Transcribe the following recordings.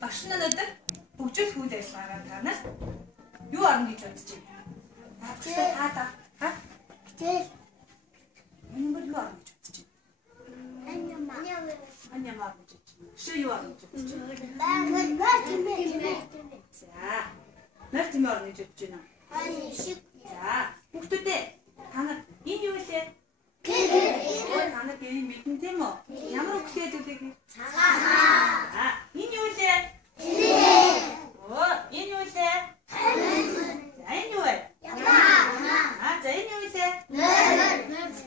Багш нь өнөөдөр хөгжил үйл ажиллагаагаар та нар юу арна гэж бодож байна? Багштай таада. Хичээл. Өнөөдөр юу арна гэж бодож байна? Анямаа гэж бодож байна. Шээ юу арна гэж бодож байна? За. Нар тийм арна гэж бодож байна. За. Хүүхдүүдээ та нар энэ юу вэ? Та нар гэрийн мэдэн тийм үү? Ямар үгтэй зүйлийг? Цагаан. Энэ юу вэ? Энэ юу вэ? За энэ юу вэ? За энэ юу вэ?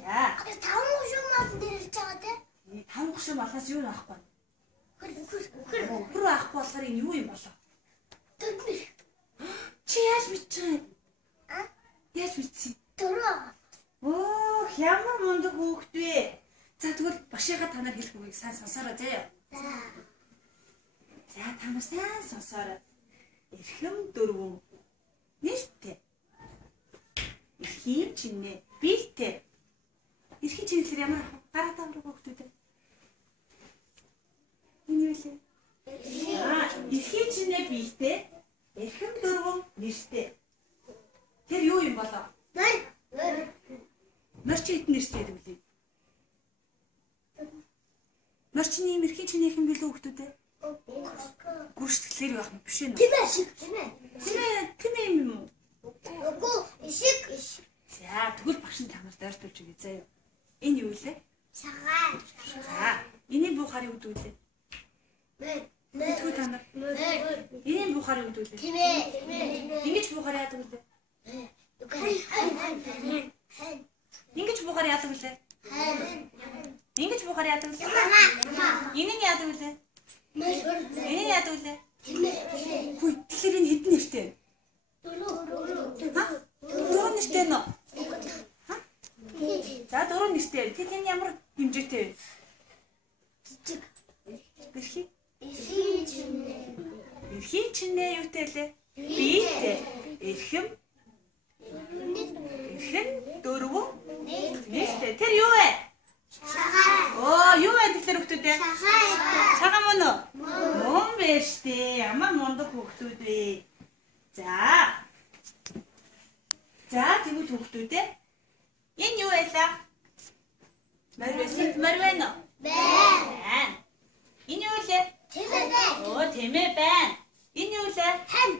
За. Таван гушуун мал дээрж байгаа те? Таван гушуун малаас юу авахгүй? Хөр авахгүй болохоор энэ юу юм болоо? Дөрмөр. Чи яаж мэдчихэ? Яаж мэдсэн? Дөрөв. Ямар мундаг хүүхэд вэ? За тэгвэл башигаа та нар хэлэх үгийг сайн сонсоорой заяа. За та нар сайн сонсоорой. Эрхэм дөрвөн нэртэй. Эрхэм чинээ биетэй. Эрхэм чинэлэр ямар гараа тавраг хүүхдүүд вэ? Энэ юу вэ? Эрхэм чинээ биетэй. Эрхэм дөрвөн нэртэй. Тэр юу юм болоо? Нар чи хэдэн нэртэй гэдэг вэ? Нар чи ийм эрхэм чинээ хэм билүү хүүхдүүд вэ? Гүршгэлээр байх юм биш үү? Тийм ээ шиг. Тийм ээ юм уу? Үгүй ишиг. За тэгвэл багш нь танарт ойртуулж өгье заяа. Энэ юу вэ? Цагаан. За энэ буухаар юу гэдэг вэ? Мэдгүй та нар. Энэ буухаар юу гэдэг вэ? Тийм ээ. Ингэж буухаар яадаг вэ? Ингэж буухаар яадаг вэ? Ингэж буухаар яадаг вэ? Энэ нь яадаг вэ? Энэ яадаг вэ? Хүй тэгэхээр энэ хэдэн нэртэй? Дөрөв нэртэй нөө. За дөрөв нэртэй. Тэд энэ ямар хэмжээтэй вэ? Эрхий? Эрхий чинээ юутэй лээ? Биетэй. Эрхэм дөрвөн нэртэй. Тэр юу вэ? Цагаан. Юу вэ тэгэхээр хүүхдүүд вэ? Цагаан мөн үү? Мөн биш дээ. Ямар мундаг хүүхдүүд вэ? За тэгвэл хүүхдүүд энэ юу байлаа? Морь байна уу? Байна. Энэ юу вэ? Тэмээ байна. Энэ юу вэ? Хан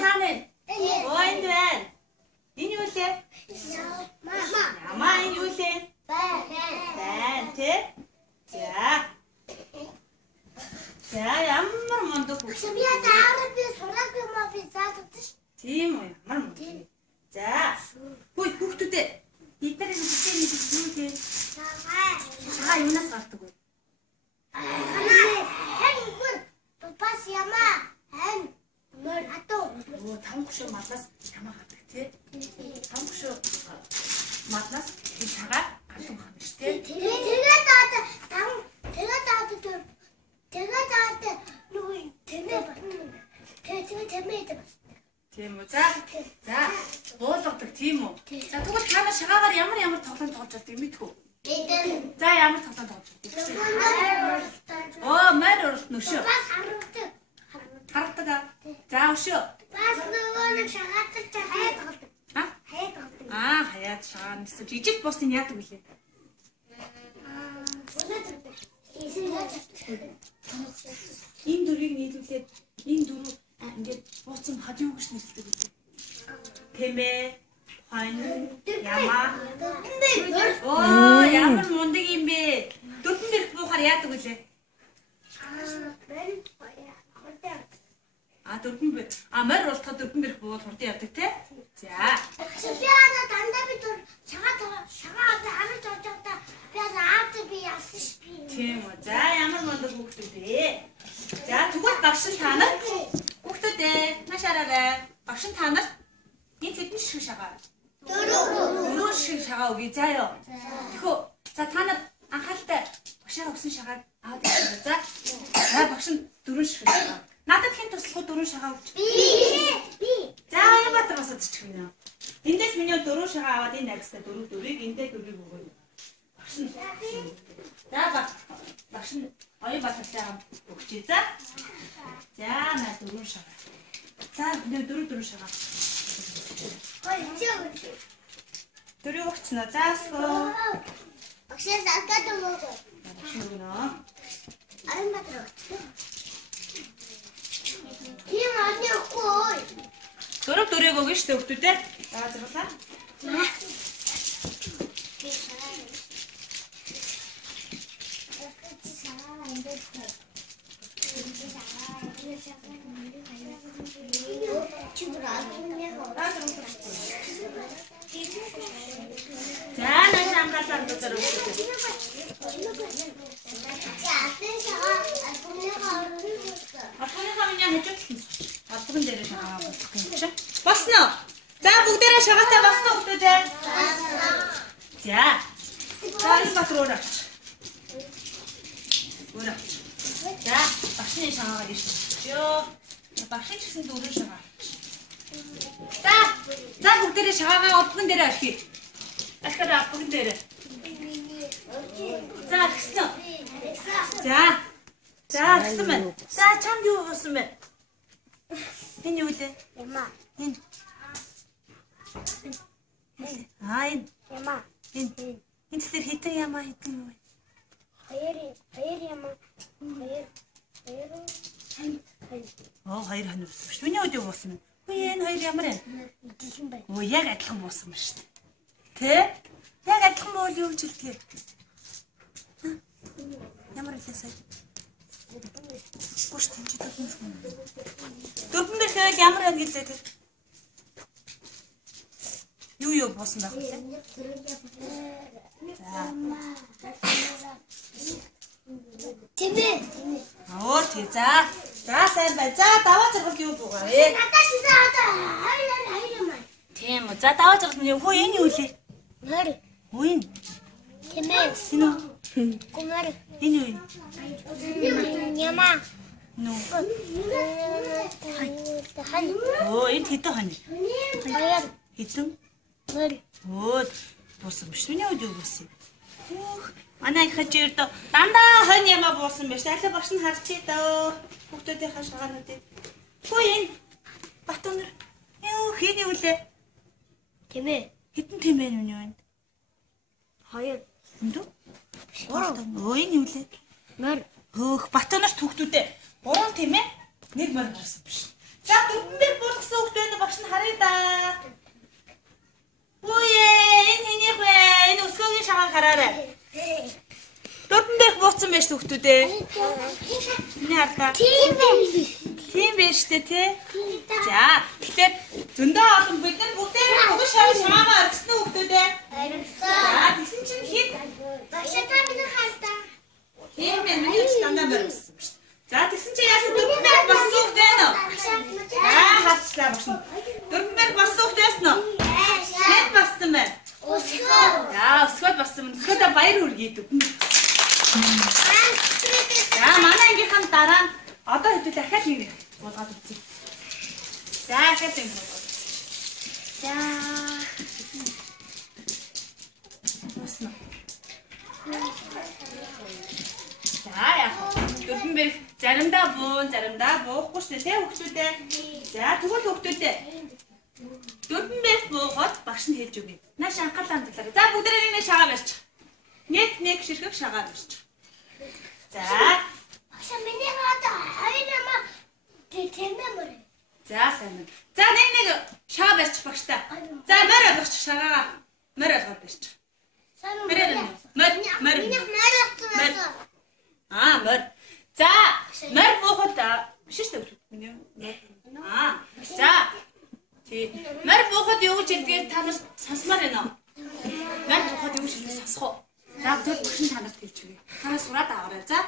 хаана вэ? Энд байна. Энэ юу вэ? Ямаа энэ юу вэ? Байна те. За ямар мундаг хүүхдүүд. Би заараад би сураад юм аа би заадаг ш. Тийм үү, ямар мундаг. За. Хөөе хүүхдүүдээ эдгээр нь бүтээн юу вэ? Цагаан юунаас гардаг вэ? Папас ямаа. Мөр атуу. Таван гушуун малаас ямаа гардаг тий. Таван гушуун малаас энэ цагаан гардаг байна шүү дээ. Тийм үү. За буулгадаг тийм үү. За тэгвэл та нар шагаагаар ямар тоглоом тоглож чаддаг мэдхүү? За ямар тоглоом тоглож чаддаг? Морь уралт нөшөө. Харагдаг. За өшөө. Бас нөгөө нэг шагаадаг хаяад тоглодог. Хаяад шагаан гэсэн. Жижиг бус нь яадаг вүлээ? Энэ дөрвийг нийлүүлээд энэ дөрөв ингээд бууцсан хад юу гэж нэрлэдэг вэ? Тэмээ, хань, ямаа. Ямар мундаг юм бэ? Дөрвөн дэх буухаар яадаг вүлээ? Дөрвөн бэр. Морь уралтахад дөрвөн бэрх бууд хурдан явдаг те? За. Шиана дандаа би шагаа харж очиж та би аавд би яасан ш. Тийм үү. За ямар мундаг хүүхдүүд вэ? За тэгвэл багш нь та нар хүүхдүүдээ машаараарай. Багш нь та нар энэ хэдэн шиг шагаа? Дөрөв шиг шагаа өгье заа ёо. Тэхөө. За та нар анхааралтай багшаа өгсөн шагааг аваад ирсэн. За багш нь дөрөв шиг шагаа. Надад хэн туслах дөрөв шагаа өгч? Би. За Баянбаатар бас одчих юм яа. Эндээс миний дөрөв шагаа аваад энэ найзтай дөрвийг эндээ дөрвийг өгөөе. Багш нь. За багш нь Баянбаатартай хамт өгчээ за. За наа дөрөв шагаа. За дөрөв шагаа. Дөрөв өгцнө. Заасгоо. Багшаас алгаад өгөө. Шүгнөө. Арын батраа. Тийм аахгүй. Дөрөв өгнө штэ өгтүүдээ. За зурлаа. За наа хамгаалсан дотор өгтүүдээ. Албаны хамны хажуудлын. Албан дээр шагаа болох юм чи. Босно. За бүгдээрээ шагаатай босно өгтүүдээ. За. За энэ батруу авч. Өөрөө. За багшны шагаагаа гэж. Йоо. Багшны ч гэсэн дөрөв шагаа. За бүгдээрээ шагаагаа албан дээр архив. Ахад албан дээр. За гиснэ. За гисэн мэн. За чамд юу болсон бэ? Энэ юу лээ? Яма. Энэ. Энэ. Яма. Энэ тэр хитэн яма хитэн юу вэ? Хоёр яма. Хоёр хоног болсон шүү. Миний өдөө болсон юм. Үгүй энэ хоёр ямар юм? Идэлэн бай. Оо яг адилхан буусан юм шүү. Тэ? Яг адилхан бол юу гэж хэлдэг? Ямар хэлээ сая? Гүш тэнцээ дөрвөн. Дөрвөн бэрхэл ямар юм гэлээ тэр? Юу буусан байх вэ? За. Тэмээ. Оо тий за. За сайн бай. За даваа зэрэг юу буугаа вэ? Надад ч одоо хоёр юм. Тийм үү. За даваа зэрэг нь хөө энэ юу лээ? Мөр. Үин. Тэмээ. Энэ үү? Гумэр. Энэ юу? Яма. Нүү. Хан. Оо энэ хэдэн хоног? Хоёр. Хэдэн? Мөр. Оо буусан биш. Миний өдөө буусан. Манай их хажууд дандаа хонь ямаа буусан биш. Аль багш нь харчих даа. Хүүхдүүдийн хашаагаануудыг. Хөө энэ Батөнөр. Юу хийний үлээ? Тэмээ. Хэдэн тэмээ нүний байна? Хоёр. Эндүү? Оо энэ юу лээ? Мөр. Хөөх Батөнөрт хүүхдүүдээ 3 тэмээ нэг мөр гарсан биш. За дөрвөн буулгасан хүүхдүүд багш нь харъя да. Үе энэ хэнийг вэ? Энэ өсгөөгийн шагааг хараарай. Дөрвөн бэх бууцсан байж хүүхдүүдээ. Миний харлаа. Тийм байж тээ тий. За тэгэхээр зөндөө олон бид нар бүгдээ бүгд шаагаа орчихсон хүүхдүүдээ. За тэгсэн чинь хэд Багшаа бид хастаа. тийм ээ миний ч дандаа барьсан биш. За тэгсэн чинь яасан дөрвөн бэх болсон хүүхдээ нөө. Хаачлаа багш. Дөрвөн бэх болсон хүүхдээс нөө. Хэн болсон бэ? Өсгөө. Өсгөөд болсон. Өсгөөдөө баяр хүргэе. За манай ангийнхан дараа нь одоо хэдүү дахиад нэг болгоод үзье. За дахиад нэг болгоод. За. Уснаа. За яах вэ? Дөрвөн бэх заримдаа буун, заримдаа буухгүй шнэ тэ хүүхдүүдээ. За тэгвэл хүүхдүүдээ. Дөрвөн бэх буугаад багш нь хэлж өгье. Нааш анхаалаа хандуулаарай. За бүгдээрээ нэг шагаа барьчих. Нэг ширхэг шагаа барьчих. За. Багшаа миний хата хоёр яма. Тэмээ мөр. За сайн байна. За нэг шаа барьчих багштай. За мөр болгочих шагаа. Мөр болгоод барьчих. Мөр. Мөр. За мөр буухад биш шүү дээ. За. Тий. Мөр буухад юу гэж хэлдгээр та нар сонсмаар байна уу? Мөр буухад юу гэж хэлдэг сонсох уу? За тэр багш нь танарт хэлж өгье. Танаа сураад аваарай. За.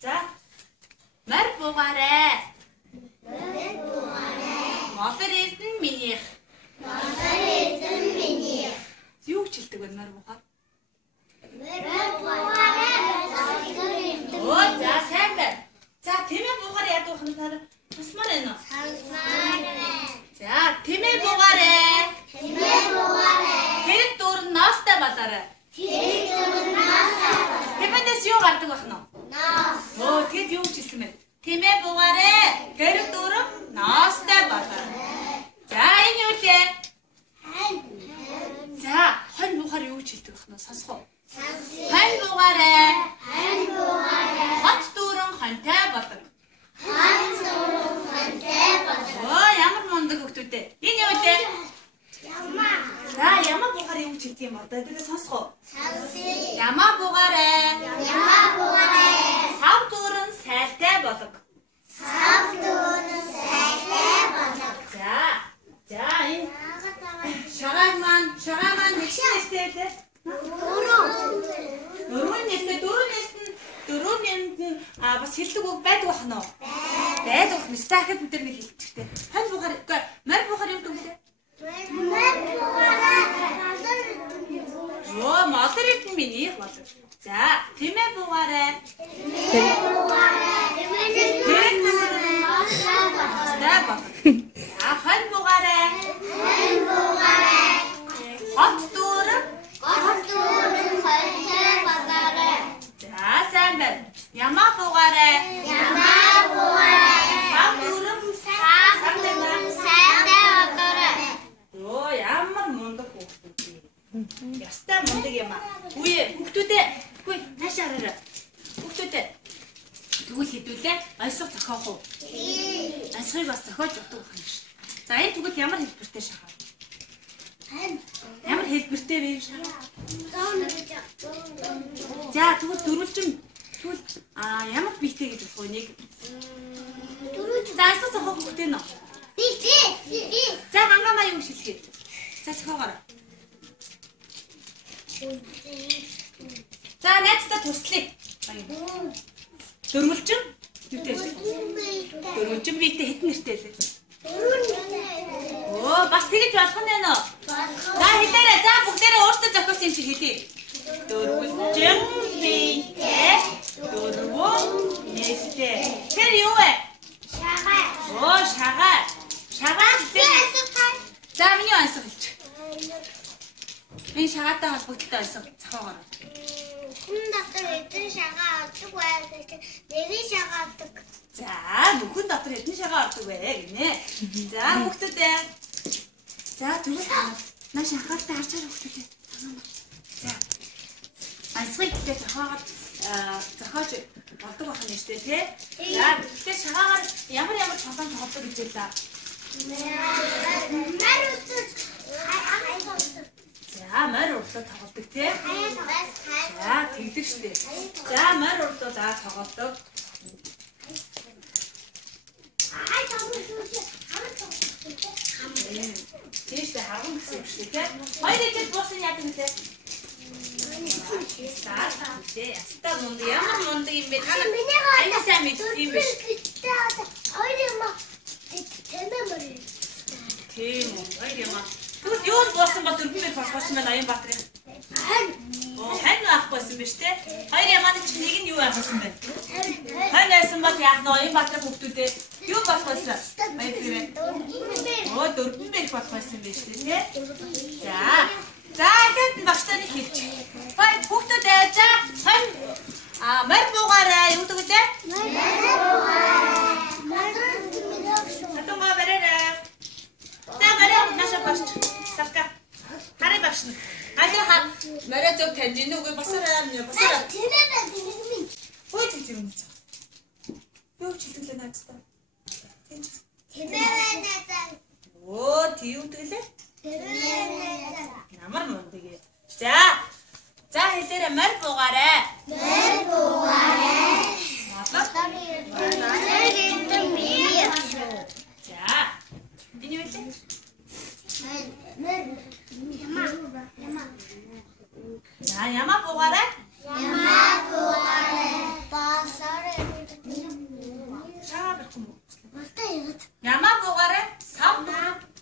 За. Мөр буугаарэ. Мотор эрдэн минийх. Юу гэж хэлдэг вэ мөр буухад? Оо за сайн байна. За тэмээ буугаар яадаг вэ та нар? Сонсмаар байна уу? За тэмээ буугаарэ. Хэрэг дүүр нь ноостой болоорой. Тэмээс юу гардаг байх нь вэ? Оо тэгэд юу гэж болдог. Хонь дөрөв хоньтой болдог. Оо ямар мундаг хөгтүүд ээ. Энэ юу вэ? Ямаа. За ямаа буугаар юу ч хэлдэг юм одоо тэгээ сонсгоо. Сансий. Ямаа буугаарай. Ямаа буугаарай. Сав дүүрэн сайтай болог. Сав дөрөв сайтай болдог. За энэ шагаан маань нэгшээстэй лээ. Дөрвөн нэст нь бас хэлдэг үг байдаг бахна уу? Байдаг бах. Стахад бид нар нэг хэлчихтэй. Хань буугаар үгүй мар буугаар юу гэдэг вэ? Мар буугаарай. Оо модер гэдэг миний болов. За тэмээ буугаарай. Тэмээ буугаарай. Тэмээ буугаарай. За хань буугаарай. Хонь буугаарай. Хот дүүрэн. Гот дөрөв хоньтой болдог. За сайн байна. Ямаа буугаарай. Ямаа буугаарай. Сав дүүрэн. Сайтай болдог. Оо ямар мундаг хүүхдүүд юм. Ястай мундаг юм аа. Үгүй хүүхдүүдээ. Үгүй наашаа хараа. Хүүхдүүдээ. Тэгвэл хэдүүлээ альсах зохиох уу? Альсхыг бас зохиож өгдөг байх юм шиг. За энэ тэгвэл ямар хэлбэртэй шахаа? Ямар хэлбэртэй вэ шахаа? За тэгвэл дөрвөлжин тэгвэл ямар биетэй гэж болох вэ? Нэг за альсах зохиох хүүхдээ нөө. За ганgamаа юу шилгээ. За зохиогоорой. За найзтай туслая. Дөрвөлжин юутэй? Дөрвөлжин биетэй хэдэн нэртэй лээ? Оо бас тэгэж болох нь байна уу? За хэлээрэй. За бүгдээрээ өөртөө зохиосон юм шиг хэлье. Дөрвөлжин биетэй дөрвөн нэртэй. Тэр юу вэ? Шагаа. Оо шагаа. Шагаа гэдэг. За миний ансаг хэлчих. Энэ шагаатай холбогдолтой ансаг зохиогоорой. Хүн дотор эдэн шагаа авдаг байх. Нэрийн шагаа авдаг. За бүхэн дотор хэдэн шагаа ордог вэ гинэ. За хүүхдүүдээ. За тэгвэл наш анхааралтай харж байгаа хүүхдүүдээ. За ансгыг гэдэг зохиож болдог байх нь шүү дээ тий. За тэгэхээр шагаагаар ямар толгойн тоглодог гэж байлаа. За морь урлаа тоглодог тий. За тэгдэг шүү дээ. За морь урлаа тоглодог. Тийш дээ харган гэсэн юм шүү дээ. Хоёр дэжид буусан яадаг нэ. Яста мундаг ямар мундаг юм бэ? Аяа сайн мэдсэн юм биш. Хоёр юм тэмээ мөрөө. Тийм үү. Хоёр юм. Тэгвэл юу буусан ба дөрвөн болохсон байна Аяанбаатарын. Хань авахгүйсэн биз дээ. Хоёр ямааны чинь нэг нь юу авахсан бэ? Хань байсан бол яах нь Аяанбаатарын хүүхдүүдээ юу болох байсан? Баяртай. Оо дөрвөн бэх болох байсан биз дээ тий. За ихэд багштай нэг хэлж. Бай хүүхдүүдээ за хань морь буугаарай юу гэдэг вэ? Морь буугаарай. Хатунгаа бараарай. За морь наша багш. Савка. Харин багш. Ажаа морь зөв таньж ийн үгүй басараа басараа. Тэмээ байна. Ой тийм юм. Юу ч хэлүүлээ наадтай. Тэмээ байна. Оо тийм үгэлээ. Ямар мундаг ээ. За хэлээрэй морь буугаарай. Морь буугаарай. За. Энэ юу вэ? Ямаа. За ямаа буугаарай. Ямаа буугаарай. Басар. Шаа гэх юм уу? Мартаа. Ямаа буугаарай. Сав.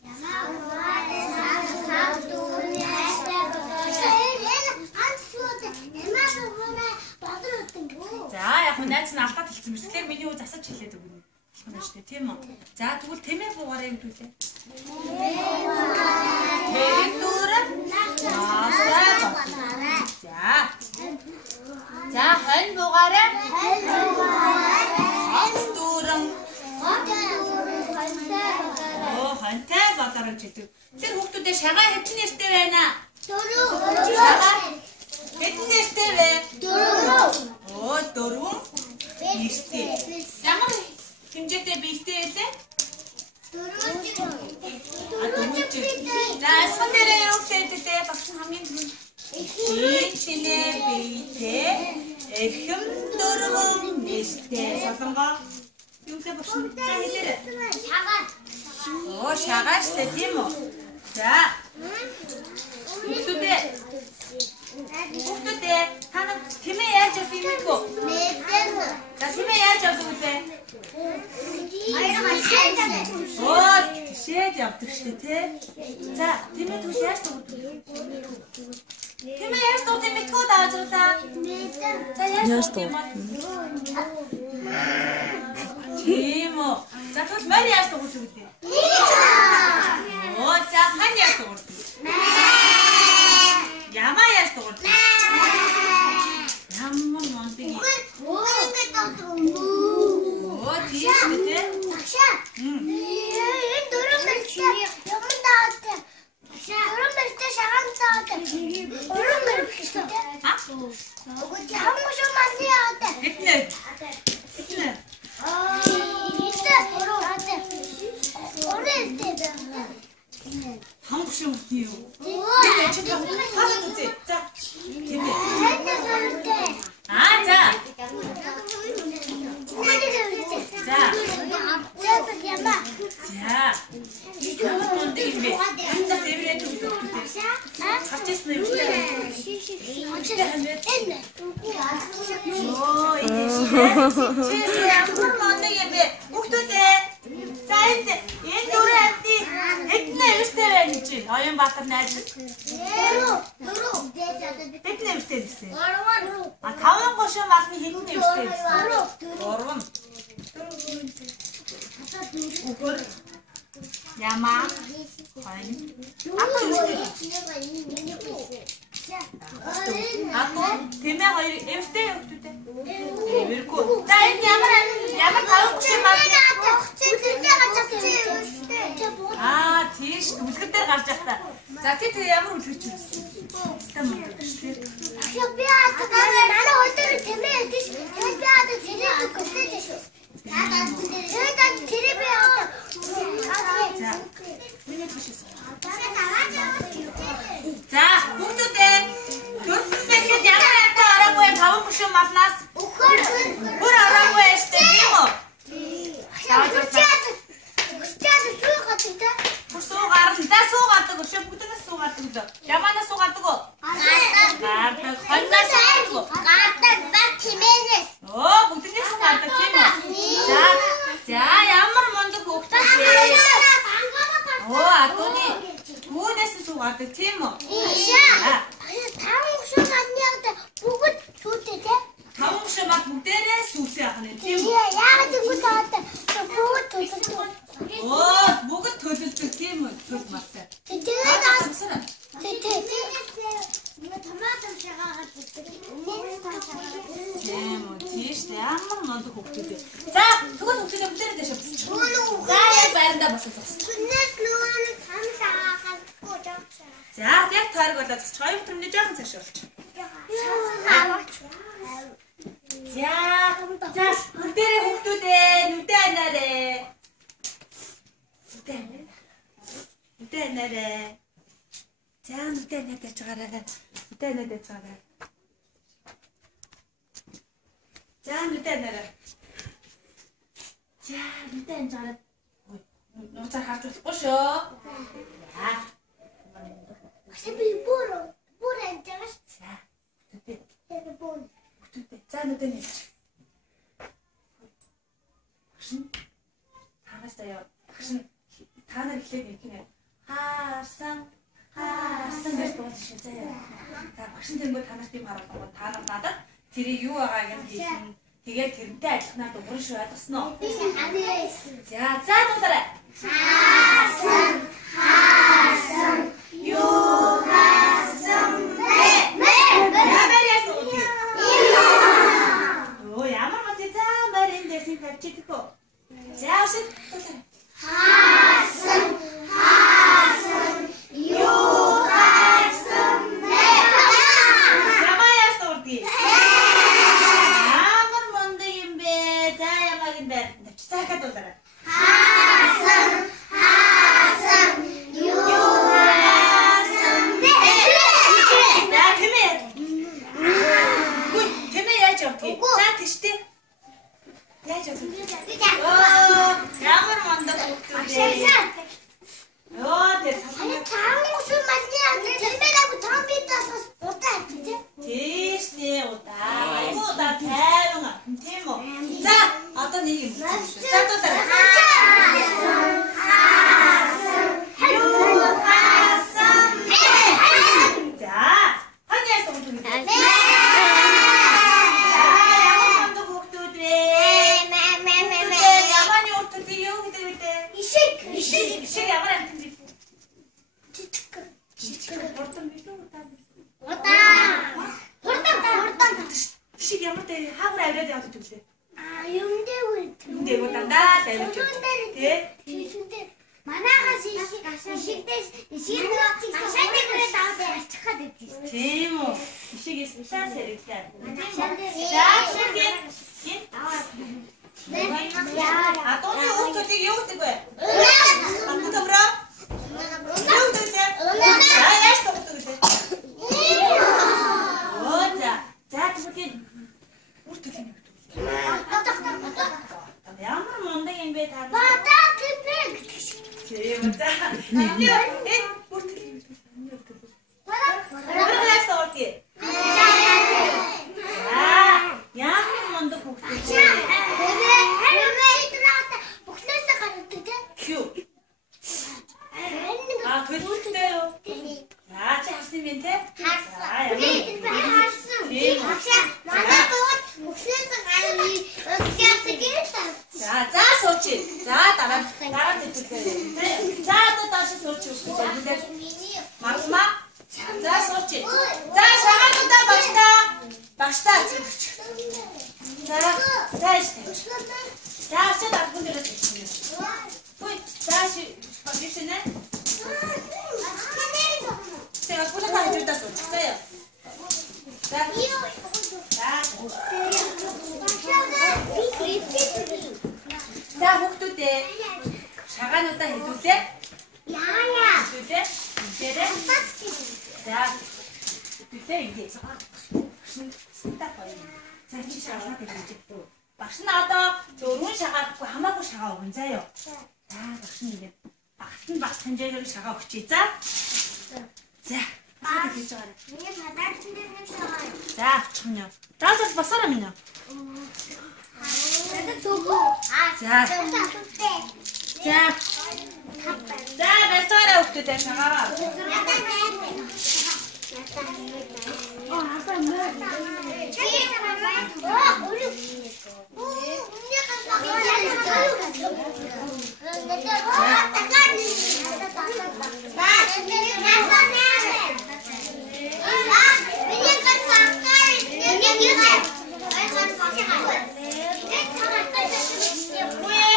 Ямаа буугаарай. Сав дүүрэн хайртай буугаарай. Ямаа буугаарай. Бадар утан. За яг хөө найз нь алдаад хэлсэн мэт. Тэгэхээр миний юу засаж хэлээд өгнө. Хэлэх нь шүү дээ, тийм үү? За тэгвэл тэмээ буугаарай юу гэдүүлээ? Тэрийн дүүрэн наастай буугаарай. За хонь буугаарай. Хот дүүрэн Оо хоньтой болоор гэж хэлдэг. Тэр хүүхдүүдээ шагаа хэдэн нэртэй байна? Шагаа хэдэн нэртэй вэ? Оо дөрвөн нэртэй. За ихтэй бэлтэй хэлээ? Дөрөвч. За асуун дээрээ юу хэлдэг багш хамгийн түрүүнд чинээ бэлтэй эрхэм дөрвөн нэртэй солонгоо юу хэлээ багш за хэлээрэй. Шагаад. Оо шагаач тийм үү? За. Хүүхдүүдээ та нар хэмээ яаж явах юм бэ? Мэдэн. За хэмээ яаж явах юм бэ? Оо тийшээд явдаг шүү дээ тий. За хэмээ түш яаж дууддаг? Хэмээ яаж дууддаг юм бэ? Тоо даажруулаа. Мэдэн. За яаж дууддаг юм бэ? Тийм үү. За тэгвэл морь яаж дууддаг вэ? Оо за хан яаж дууддаг? Ямаа яаж дууддаг? Ямар мондөг юм. Ингээд дууддаг. Оо тийш үү? Багшаа. Энэ дөрөв мөртөө яван даадаг. Дөрөв мөртөө шагаан даадаг. Дөрөв мөртөө. Хамгаш маны яадаг. Битнэ. Хамгаш юм тийм үү? Чи хаагаад үзье. За. Тийм ээ. Аа за. За. За. Ямар мондөг юм бэ? Хандаа дэврээд үздэг. Харж ирсэн юм уу? Оо, чи ямар мондөг юм бэ? Хүүхдүүдээ. За энэ дөрөв амтны эднээ өстэй байна чи. Оюнбаатар найз. Эднээ өстэй гэсэн. А таван гошоо малны хэдний өстэй гэсэн. 3. Ямаа. Ако тэмээ хоёр эвтэй өгтүтэй. Эвэргүй. За энэ ямар таван гошоо малны аа тийш үлгэр дээр гарч явах та. За тэр ямар үлгэрч юм бэ? Систем үлгэр шүү дээ. Би манай өдөр тэмээ дэш. Тэгээд би тэрийг өгсөн шүү. Тэгээд тэрийг би За. За хүүхдүүдээ дөрвөн бэлгэд ямар амтаа ороогүй таван гошоо малнаас бүр ороогүй штэ тийм үү? Суугаад за суугаад өшөө бүгдээс суугаад өглөө. Яманаас суугаад өгөө. Гардаг. Хоннаас суугаад өгөө. Оо бүгдээс суугаад тийм үү? За ямар мондөг хөөхтэй. Оо атоны бүгдээс суугаад тийм үү? Таван гошоо мал бүгдээрээ сүүсээ ахна тийм үү? Оо бүгд төлөлдөг тийм үү? Төлөв малтай. Тийм үү? Тийш ямар мондөг хөөхтэй. За тэгвэл хөөхтэй бүгдээрээ дэш авчих. За байрандаа босоо зогс. За яг тойрог болоод зогс. Хоёр төмний жоохон цааш болчих. За бүгдээрээ хөөхтүүдээ нүдэ анаарэ. Нүдэ анаарэ. За нүдэ анаад яцгаарай. Нүдэ анаад яцгаарай. За нүдэ анаарэ. За нүдэ анаарай. Нууцаар харж болохгүй шүү. За. За нүдэ нэж. Багшин танаас заяа. Багшин та нар ихлээд юм гинэ. Хаарсан гэж дуусах заяа. За багшин тэнгүү танаас тийм харуулгаа та нар надад тэрийг юу байгаа юм хэлнэ. Тэгээд тэрнтэй адилханаар дуурай шүү ойлгосноо. За дуулаарай. Хаасан юу хаасан бэ? Оо ямар мод за марин дэсин тавьчих гоо. За усыг дуулаарай. Хаасан юу хаасан бэ? Ямар ястурди? Ямар мондөг юм бэ? За ямар хэн бэ? Цаахад дуулаарай. За тийштэй. Яаж явах вэ? Ямар мундаг хүүхдүүд. Оо, тэр салхи. Таамагсан мальны тэмээлэг том бидээс удаа хийх. Тийштэй удаа. Айгуу удаа тайван. Тийм үү? За, одоо нэг юм. За дуулаарай. Манайхаас ишигдээс Тийм үү? Ишигээс усаа сэргэлээ. За, атоны хүүхдүүдийг юу гэдэг вэ? Төмрөө. Юу гэдэг вэ? Яаж тогтдог вэ? Оо за. За тэгвэл үр төлөв нэг гэдэг. Ямар мундаг юм бэ та? Бата тэмээ гэдэг шиг. Тийм үү? За. Үр төлөв. Яаж тогтдог? Ямар мундаг хүүхдүүд вэ? Бүхнээсээ гардаг тийм. Кью. Хөлтэй юу? За чи харсан юм те? Харсан. Манай гоод бүхнээсээ гардаг. За сууч. За дараа хэлбэлээ. За одоо тааш сууч үгүй. Марма. За сууч. За шагаануудаа багтаа зүгч. За ishte. За чи дарбун дээрээ зүгч. Ой, зааш багшинэ. Сега бүлээн хажуудаа сууч. Заяа. За. За хүүхдүүдээ шагаануудаа хэлүүлээ. Яа. Хэлүүлээ. Дээрээ. За. Хэлүүлээ ингэ. Стат гоё. За чи шагаанаа хэлээ. Багш нь одоо зөвхөн шагаахгүй хамаагүй шагаа өгөн заяа. За багш нь ингэ. Багт нь баг хэмжээгээр шагаа өгчээ. За. За. Хаад хийж байгаа. Миний хадаарч нэг шагаа. За авчих нь. Даасаа басараа минь. За. За. За басараа өгтөдөө шагаа.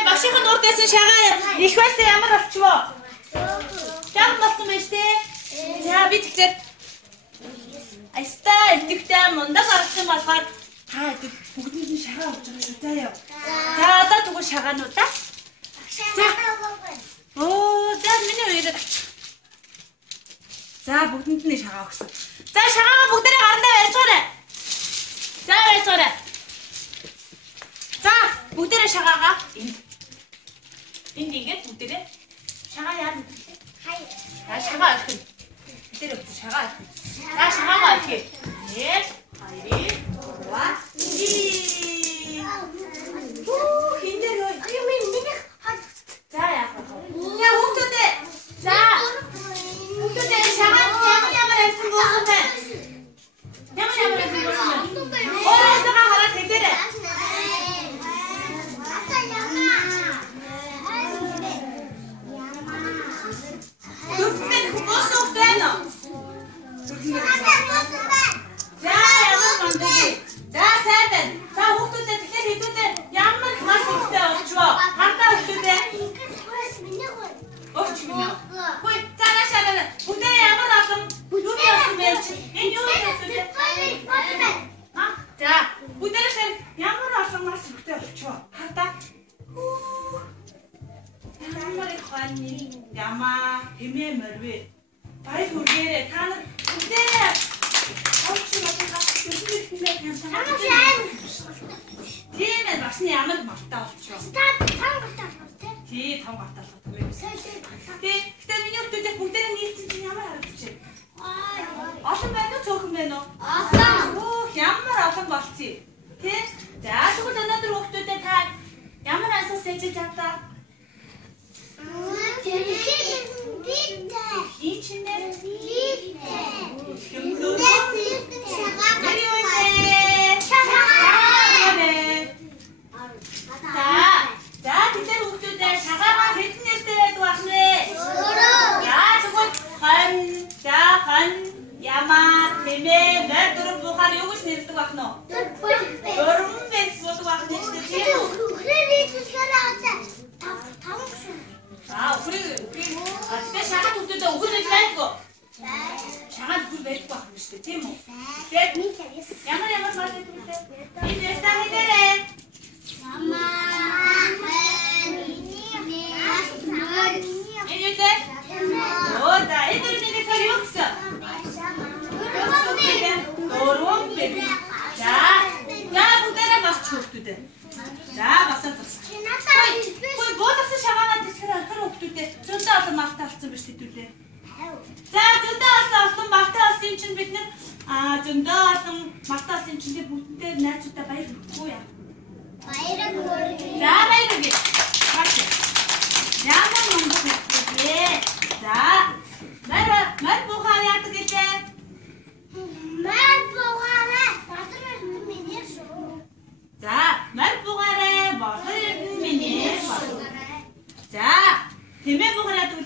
Багшийн урдээс шагаа их байсан ямар болчихвоо? Ямар болсон бэ штэ? За би тэгтээ Айста идэвхтэй мундаг гарсан болохоор та бүгдэнд нь шагаа авч байгаа шүү. Заяа. За одоо тэгвэл шагаануудаа. Оо, за миний хоёроо авчих. За бүгдэнд нь шагаа өгсөн. За шагаагаа бүгдээрээ гарандаа байцгаарай. За байцгаарай. За бүгдээрээ шагаагаа энд ингээд бүгдээрээ шагаа яа гэдэг вэ? Хаяа. За шагаа авчих. Бүгдээрээ шагаа авчих. За шагаагаа авчих. 1 2 3 хиндэр юу? За яах вэ? За хүүхдүүдээ. За. Хүүхдүүдээ шагаа ямар байсан болсон бэ? Ямар байсан болсон бэ? Өөрөөсөө хараад хэлээрэй. Дүрмэн хүмүүс өгдөнө. За ямар мундаг. За сайдан. За болчихоо. Хата. Ямар их хань ямаа хэмээ морвэ. Баяр хүргээрээ та нар үдээ. Очиж тийм ээ басны ямар мартаа болчихоо. Та тав гартаа тий. Тий, тав гартаа болох юм. Тий, гэтээ миний хүүхдүүд бүгдээрээ нийлцэн чинь ямар харагдчих. Олон байна уу, цөөхөн байна уу? Оо, ямар олон болцъё. Тий? За, тэгвэл өнөөдөр хүүхдүүдээ та ямар ансаас ээжиж чадаа? Хин чинээ? За, тэгэхээр хүүхдүүдээ шагаагаа хэдэн нэртэй байдаг байх вэ? Яа, тэгвэл хон, ямаа, хэмээ, морь дөрөв буухаар юу гэж нэрлэдэг байх нь вэ? Дөрвөн бэс болдог байх нь шүү дээ. Тэгэхээр шагаад хүүхдүүдээ өгөх гэж байдгүй. Шагаад өгөх байдаг байх нь шүү дээ, тийм үү? Тэгэхээр ямар мал байдаг вэ? Энэ дэстаа хэдэрээ? Оо, за, энэ нэг цаар юу гэсэн? Дөрвөн бэс. За, бүгдээрээ бас хүүхдүүдээ. За, басаа тас. Хөөе, боодсон шагаагаа тэсгээр анхаар хүүхдүүдээ зөндөө олон малтай болсон биш хэдүүлээ. За, зөндөө олон малтай болсон юм чинь бид нэр зөндөө олон малтай болсон юм чинь бүгдээ найзуудаа баяр хүргэхгүй яа. Баяр хүргэе. За, баяр хүргэе. Бач. Ямар мөнгө хүргэе. За, мар буухаар яадаг гэлээ. Мар буухаараа бадрал миний шүү. За, мар буухаараа бадрал миний шүү. За, хэмээ буухаар яадаг